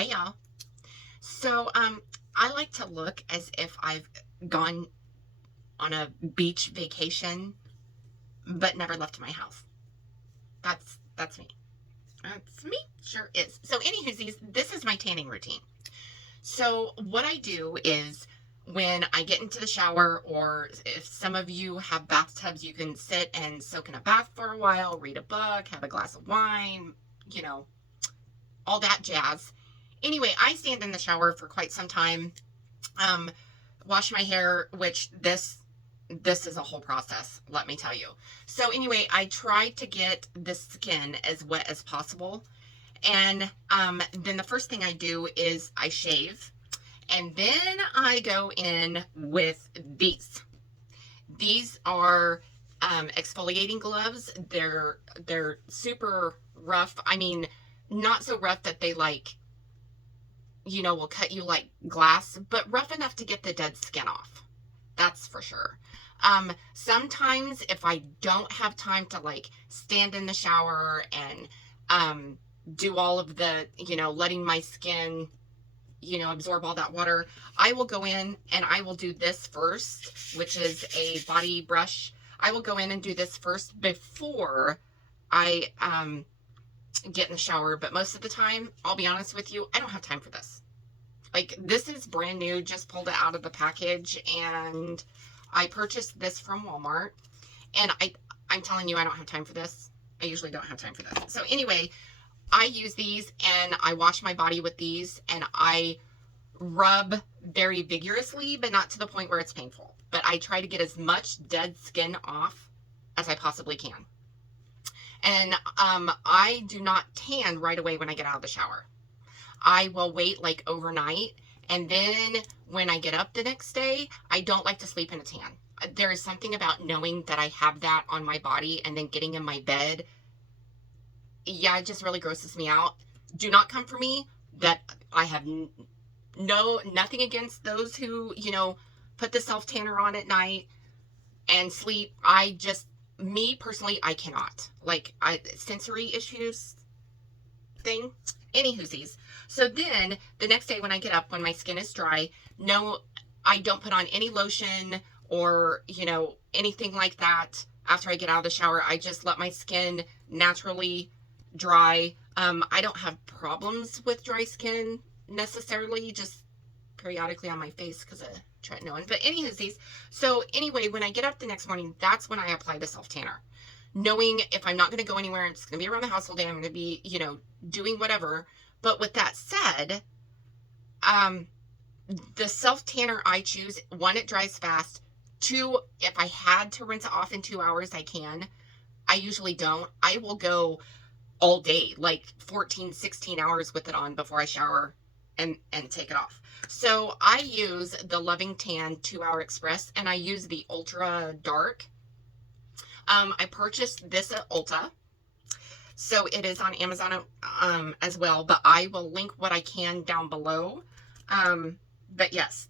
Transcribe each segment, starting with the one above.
Hi y'all. So I like to look as if I've gone on a beach vacation but never left my house. That's me. That's me. Sure is. So anywho, this is my tanning routine. So what I do is when I get into the shower, or if some of you have bathtubs, you can sit and soak in a bath for a while, read a book, have a glass of wine, you know, all that jazz. Anyway, I stand in the shower for quite some time, wash my hair, which this is a whole process, let me tell you. So anyway, I try to get the skin as wet as possible. And then the first thing I do is I shave. And then I go in with these. These are exfoliating gloves. They're super rough. I mean, not so rough that they will cut you like glass, but rough enough to get the dead skin off. That's for sure. Sometimes if I don't have time to stand in the shower and do all of the, letting my skin, absorb all that water, I will go in and I will do this first, which is a body brush. I will go in and do this first before I get in the shower, but most of the time, I'll be honest with you, I don't have time for this. This is brand new, just pulled it out of the package, and I purchased this from Walmart, and I'm telling you, I don't have time for this. I usually don't have time for this. So anyway, I use these, and I wash my body with these, and I rub very vigorously, but not to the point where it's painful. But I try to get as much dead skin off as I possibly can. And I do not tan right away when I get out of the shower. I will wait overnight, and then when I get up the next day, I don't like to sleep in a tan. There is something about knowing that I have that on my body and then getting in my bed. Yeah, it just really grosses me out. Do not come for me. That I have nothing against those who, put the self tanner on at night and sleep. Me personally, I cannot. Sensory issues thing. Anywhoosies. So then the next day when I get up, when my skin is dry, no, I don't put on any lotion or, anything like that after I get out of the shower. I just let my skin naturally dry. I don't have problems with dry skin necessarily, just periodically on my face because of tretinoin. But anywhoosies. So anyway, when I get up the next morning, that's when I apply the self tanner. Knowing if I'm not going to go anywhere, I'm just going to be around the house all day, I'm going to be, doing whatever. But with that said, the self tanner I choose, one, it dries fast. Two, if I had to rinse it off in 2 hours, I can. I usually don't. I will go all day, 14, 16 hours with it on before I shower and take it off. So I use the Loving Tan 2-Hour Express, and I use the Ultra Dark. I purchased this at Ulta, so it is on Amazon as well, but I will link what I can down below. But yes,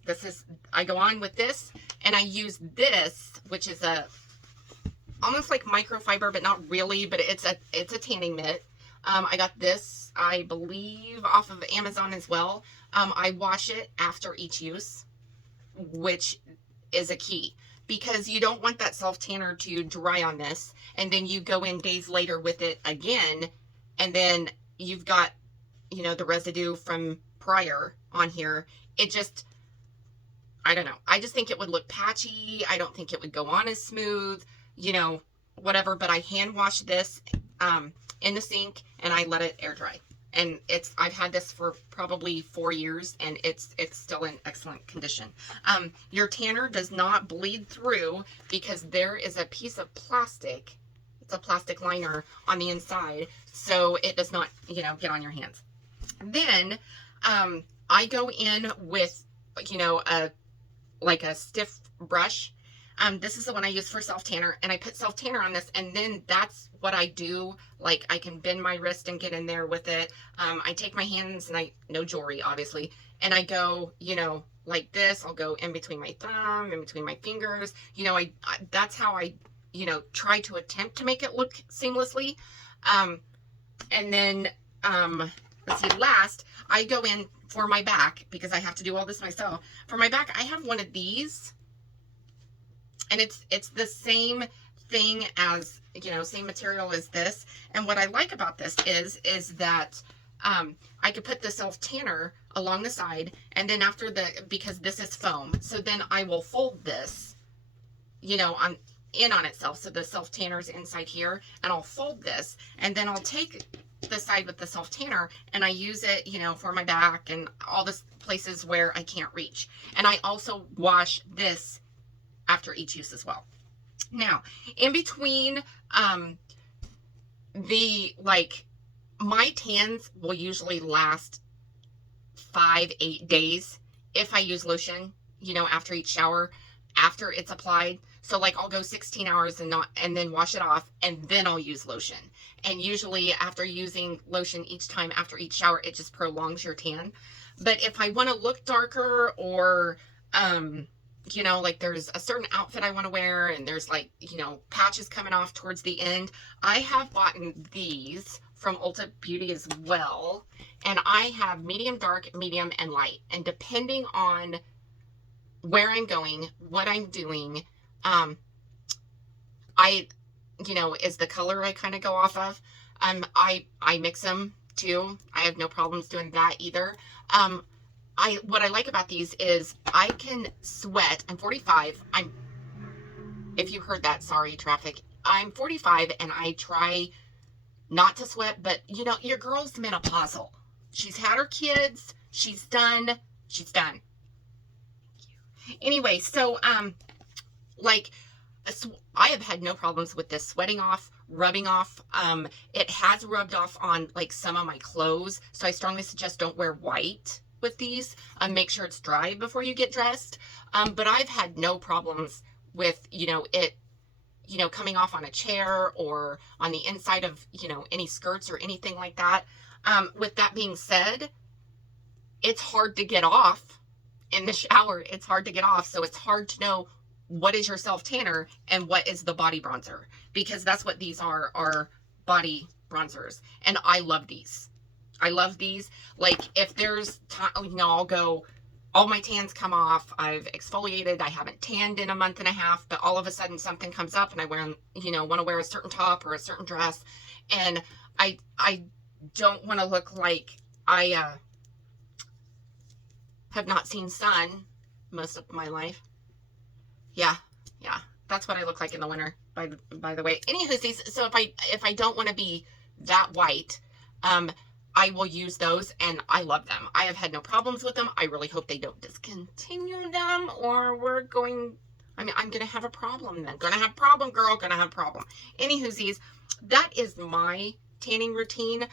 I go on with this, and I use this, which is almost like microfiber, but not really, but it's a tanning mitt. I got this, I believe, off of Amazon as well. I wash it after each use, which is a key, because you don't want that self tanner to dry on this, and then you go in days later with it again, and then you've got, the residue from prior on here. I don't know. I just think it would look patchy. I don't think it would go on as smooth, whatever. But I hand wash this in the sink, and I let it air dry. And I've had this for probably 4 years, and it's still in excellent condition. Your tanner does not bleed through because there is a piece of plastic. It's a plastic liner on the inside, so it does not, get on your hands. Then I go in with, a stiff brush. This is the one I use for self tanner, and I put self tanner on this, and then that's what I do. I can bend my wrist and get in there with it. I take my hands, and no jewelry, obviously, and I go, like this. I'll go in between my thumb, in between my fingers. That's how I, try to attempt to make it look seamlessly. And then let's see, last, I go in for my back, because I have to do all this myself. For my back, I have one of these, and it's the same thing as, you know, same material as this. And what I like about this is that I could put the self tanner along the side, and then after because this is foam, so then I will fold this, you know, on itself. So the self tanner's inside here, and I'll fold this, and then I'll take the side with the self tanner, and I use it, you know, for my back and all the places where I can't reach. And I also wash this after each use as well. Now, in between, my tans will usually last 5-8 days if I use lotion, you know, after each shower, after it's applied. So like I'll go 16 hours and then wash it off, and then I'll use lotion. And usually after using lotion each time after each shower, it just prolongs your tan. But if I want to look darker, or you know, like there's a certain outfit I want to wear and there's like, you know, patches coming off towards the end, I have bought these from Ulta Beauty as well. And I have medium, dark, medium, and light. And depending on where I'm going, what I'm doing, you know, is the color I kind of go off of. I mix them too. I have no problems doing that either. What I like about these is I can sweat. I'm 45. If you heard that, sorry, traffic. I'm 45 and I try not to sweat, but you know, your girl's menopausal. She's had her kids. She's done. She's done. Anyway, so, like, I have had no problems with this sweating off, rubbing off. It has rubbed off on like some of my clothes. So I strongly suggest don't wear white with these. Make sure it's dry before you get dressed. But I've had no problems with, you know, it, you know, coming off on a chair or on the inside of, you know, any skirts or anything like that. With that being said, it's hard to get off in the shower. It's hard to get off. So it's hard to know what is your self tanner and what is the body bronzer, because that's what these are body bronzers. And I love these. I love these. Like if there's time, you know, I'll go, all my tans come off. I've exfoliated. I haven't tanned in a month and a half, but all of a sudden something comes up and I wear, you know, want to wear a certain top or a certain dress. And I don't want to look like I have not seen sun most of my life. Yeah, that's what I look like in the winter, by the way. Anywho, so if I don't want to be that white, I will use those, and I love them. I have had no problems with them. I really hope they don't discontinue them, or I'm gonna have a problem then. Gonna have problem, girl, gonna have problem. Anywho, that is my tanning routine.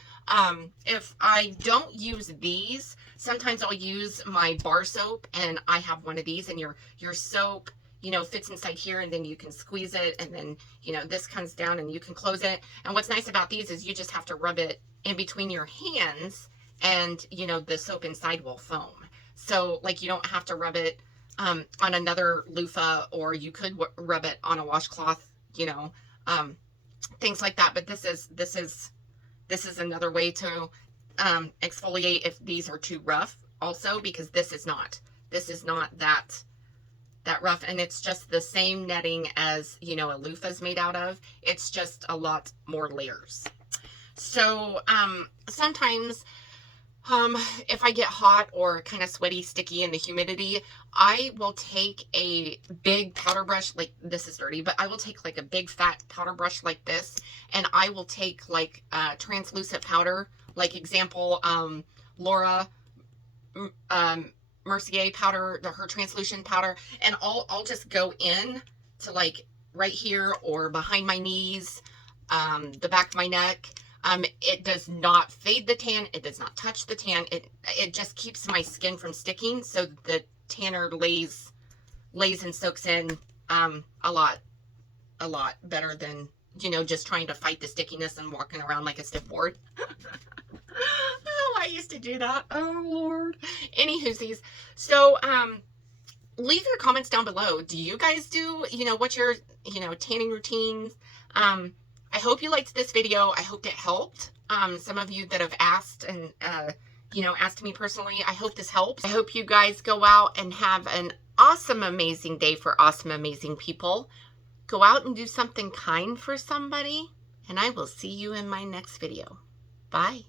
If I don't use these, sometimes I'll use my bar soap, and I have one of these, and your soap, you know, fits inside here, and then you can squeeze it, and then, you know, this comes down and you can close it. And what's nice about these is you just have to rub it in between your hands, and, you know, the soap inside will foam. So like you don't have to rub it on another loofah, or you could rub it on a washcloth, you know, things like that. But this is another way to exfoliate if these are too rough also, because this is not that rough, and it's just the same netting as, you know, a loofah is made out of. It's just a lot more layers. So sometimes if I get hot or kind of sweaty, sticky in the humidity, I will take a big powder brush. Like, this is dirty, but I will take like a big fat powder brush like this, and I will take like translucent powder, like example, Laura Mercier powder, her translucent powder, and I'll just go in to like right here or behind my knees, the back of my neck. It does not fade the tan. It does not touch the tan. It just keeps my skin from sticking, so the tanner lays and soaks in a lot better than, you know, just trying to fight the stickiness and walking around like a stiff board. Oh, I used to do that. Oh, Lord. Anywho, so, leave your comments down below. Do you guys do, you know, what's your, you know, tanning routines? I hope you liked this video. I hope it helped. Some of you that have asked and, asked me personally, I hope this helps. I hope you guys go out and have an awesome, amazing day for awesome, amazing people. Go out and do something kind for somebody, and I will see you in my next video. Bye.